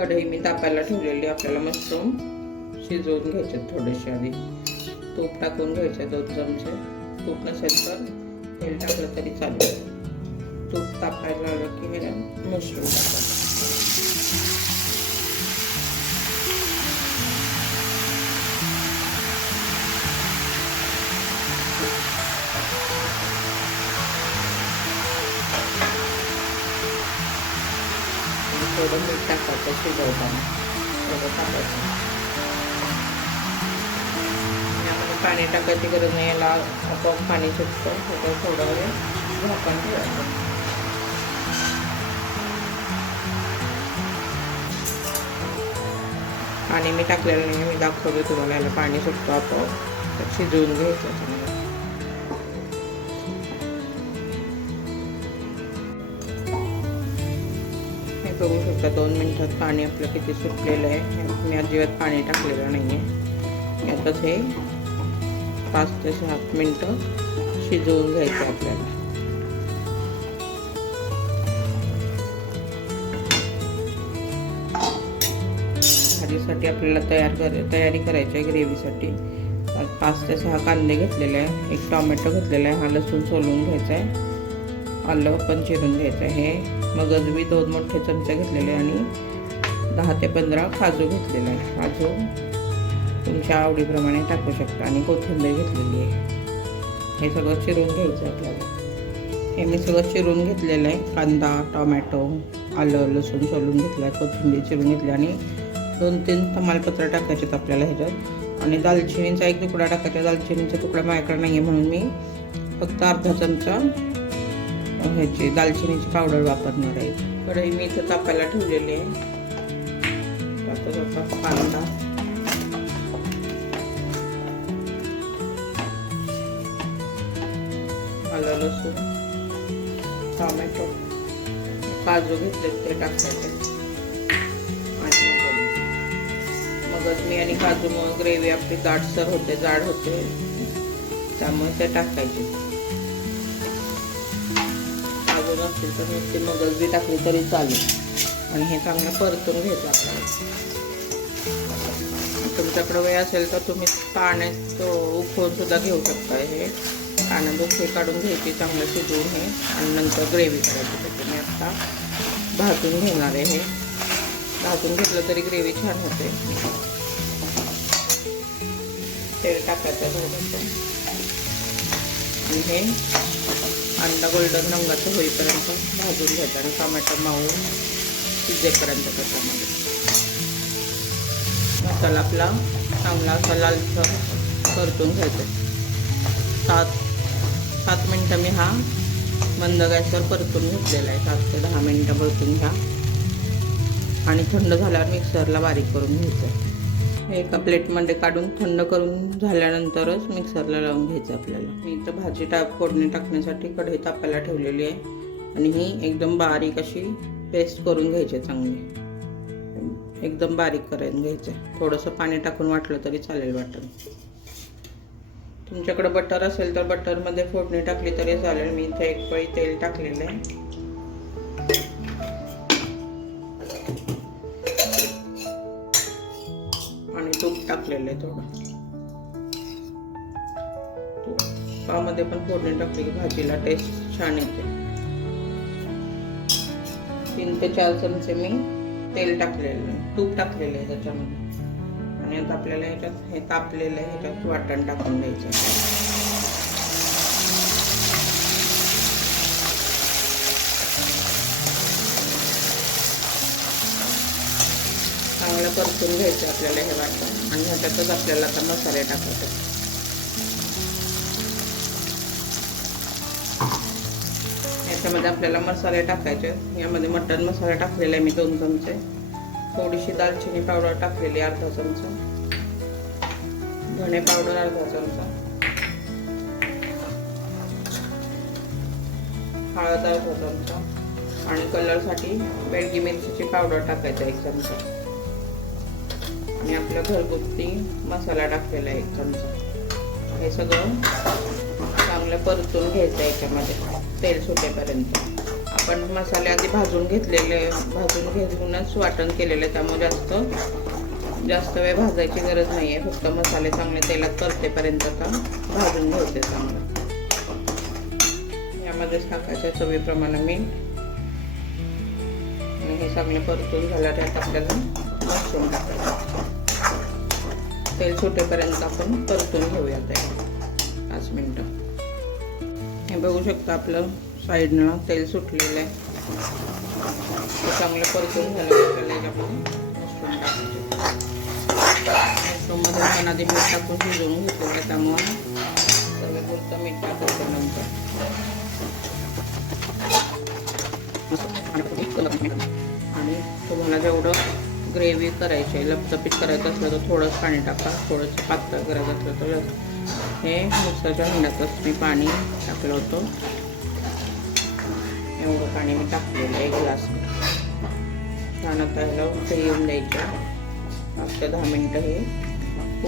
कढई मी तापायला ठेवलेली. आपल्याला मशरूम शिजवून घ्यायचे थोडेसे. आधी तूप टाकून घ्यायचे 2 चमचे. तूप नसेल तर तेल टाकलं तरी चालेल. तूप तापायला लागलं की हे मशरूम टाकायचं. थोडं मीठ टाकायचं शिजवताना. थोडं टाकायचं. यामध्ये पाणी टाकायची गरज नाही. याला आपोआप पाणी सुटतं. थोडा वेळ झाकण ठेवायचं. पाणी मी टाकलेलं नाही. मी दाखवते तुम्हाला. याला पाणी सुटतं आपोआप. शिजवून घ्यायचं. बघू शकता 2 मिनिटात पाणी आपलं किती सुटलेलं आहे. मी अजिबात पाणी टाकलेलं नाही आहे. यातच हे 5 ते 7 मिनिटं शिजवून घ्यायचं आपल्याला. भाजीसाठी आपल्याला तयारी करायची आहे. ग्रेव्हीसाठी 5 ते 6 कांदे घेतलेले आहे. 1 टोमॅटो घेतलेला आहे. हा लसूण सोलून घ्यायचा आहे. आलं पण चिरून घ्यायचं आहे. मगज मी 2 मोठे चमचे घेतलेले आणि 10 ते 15 काजू घेतलेले आहे. काजू तुमच्या आवडीप्रमाणे टाकू शकता. आणि कोथिंबीर घेतलेली आहे. हे सगळं चिरून घ्यायचं आपल्याला. हे मी सगळं चिरून घेतलेलं आहे. कांदा, टोमॅटो, आलं, लसूण सोलून घेतलं आहे. कोथिंबीर चिरून घेतली आणि 2-3 तमालपत्र टाकायचे आपल्याला ह्याच्यात. आणि दालचिनीचा 1 तुकडा टाकायचा. दालचिनीचा तुकडा माझ्याकडे नाही आहे म्हणून मी फक्त अर्धा चमचा ह्याची दालचिनीची पावडर वापरणार आहे. कढई मी इथं तापायला ठेवलेली आहे. त्यात कांदा, आलं, लसूण, टोमॅटो, काजू घेतले ते टाकायचे. आणि मगच मी आणि काजूमुळे ग्रेव्ही आपली जाड होते. त्यामुळे ते टाकायचे. नसतील तर नुसती मगज बी टाकली तरी चालेल. आणि हे चांगलं परतून घ्यायचं आपल्याला. तुमच्याकडे वेळ असेल तर तुम्ही पाण्यात उकळून सुद्धा घेऊ शकता. हे पाण्यात उकळी काढून घ्यायची, चांगलं शिजवून हे, आणि नंतर ग्रेव्ही करायची. त्याची मी आता भाजून घेणार आहे. हे भाजून घेतलं तरी ग्रेव्ही छान होते. तेल टाकायचं थोडंसं. आणि हे अंडा गोल्डन रंगाचं होईपर्यंत भाजून घ्यायचं. आणि टोमॅटो मावून शिजेपर्यंत त्याच्यामध्ये मसाला आपला चांगला असा लालसर परतून घ्यायचा. 7 मिनटं मी हा मंद गॅसवर परतून घेतलेला आहे. 7 ते 10 मिनटं परतून घ्या. आणि थंड झाल्यावर मिक्सरला बारीक करून घ्यायचं. एका प्लेटमध्ये काढून थंड करून झाल्यानंतरच मिक्सरला लावून घ्यायचं आपल्याला. मी इथं भाजी फोडणी टाकण्यासाठी कढई तापायला ठेवलेली आहे. आणि ही एकदम बारीक अशी पेस्ट करून घ्यायची. चांगली एकदम बारीक करून घ्यायचं. थोडंसं पाणी टाकून वाटलं तरी चालेल. वाटण तुमच्याकडे बटर असेल तर बटरमध्ये फोडणी टाकली तरी चालेल. मी इथे 1 पळी तेल टाकलेलं आहे. तूप टाकलेलं आहे थोडं. तुपामध्ये पण फोडणी टाकली की भाजीला टेस्ट छान येते. 3 ते 4 चमचे मी तेल टाकलेलं आहे. तूप टाकलेलं आहे त्याच्यामध्ये. आणि आता आपल्याला ह्याच्यात हे तापलेलं आहे. ह्याच्यात वाटण टाकून द्यायचं. चांगलं परतून घ्यायचं आपल्याला हे वाटण. आणि ह्याच्यातच आपल्याला आता मसाले टाकायचे. याच्यामध्ये आपल्याला मसाले टाकायचे. यामध्ये मटण मसाला टाकलेला आहे मी 2 चमचे. थोडीशी दालचिनी पावडर टाकलेली अर्धा चमचा. धणे पावडर अर्धा चमचा. हळद अर्धा चमचा. आणि कलरसाठी बेडगी मिरचीची पावडर टाकायचा 1 चमचा. आणि आपला घरगुती मसाला टाकलेला 1 चमचा. हे सगळं चांगलं परतून घ्यायचं याच्यामध्ये तेल सुटेपर्यंत. आपण मसाले आधी भाजून घेऊनच वाटण केलेलं आहे, त्यामुळे जास्त वेळ भाजायची गरज नाही आहे. फक्त मसाले चांगले तेलात परतेपर्यंत आता भाजून घ्यायचे चांगलं. यामध्येच टाकायचं चवीप्रमाणे मीठ आणि हे चांगले परतून झाल्यावर त्यात आपल्याला मशरूम टाकायचं. तेल सुटेपर्यंत आपण परतून घेऊया ते 5 मिनटं. हे बघू शकता आपलं साईडनं तेल सुटलेलं आहे. ते चांगलं परतून झालं आपल्याला याच्यामध्ये मशरूम टाकायचे. मशरूममध्ये आपण आधी मीठ टाकून शिजवून घेतलेलं आहे, त्यामुळे चवीपुरतं मीठ टाकायचं नंतर. आणि तुम्हाला जेवढं ग्रेव्ही करायची आहे, लपतपीत करायचं असलं तर थोडंच पाणी टाका, थोडंसं पातळ करायचं असलं तर हे मिक्सरच्या भांड्यातच मी पाणी टाकलं होतं. एवढं पाणी मी टाकलेलं आहे 1 ग्लास. छान आता ह्याला उकळी येऊन द्यायच्या. 5 ते 10 मिनटं हे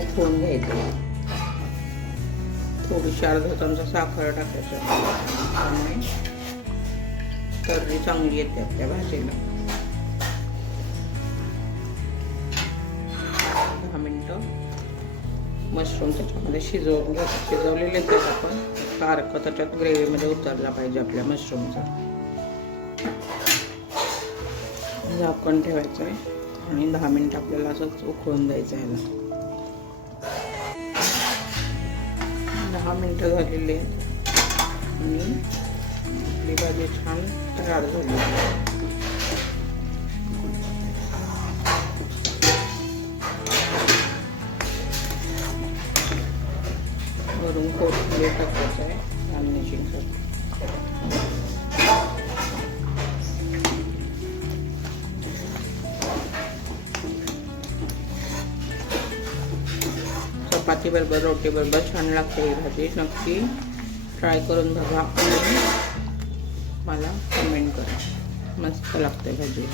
उकळून घ्यायचं. थोडीशी अर्धा चमचा साखर टाकायचं, त्यामुळे तर्री चांगली येते आपल्या भाजीला. 10 मिनटं मशरूम त्याच्यामध्ये शिजवून घ्यायचं. शिजवलेले तेच आपण सारखं त्याच्यात ग्रेव्हीमध्ये उतरला पाहिजे आपल्या मशरूमचा. झाकण ठेवायचं आहे आणि 10 मिनटं आपल्याला असंच उकळून द्यायचं ह्याला. 10 मिनटं झालेली आहेत आणि आपली भाजी छान तयार झाली. वरून कोथिंबीर टाकायचं आहे गार्निशिंगसाठी. चपाती बरोबर रोटी बरोबर छान लागते ही भाजी. नक्की ट्राय करून बघा आणि मला कमेंट करा. मस्त लागते भाजी.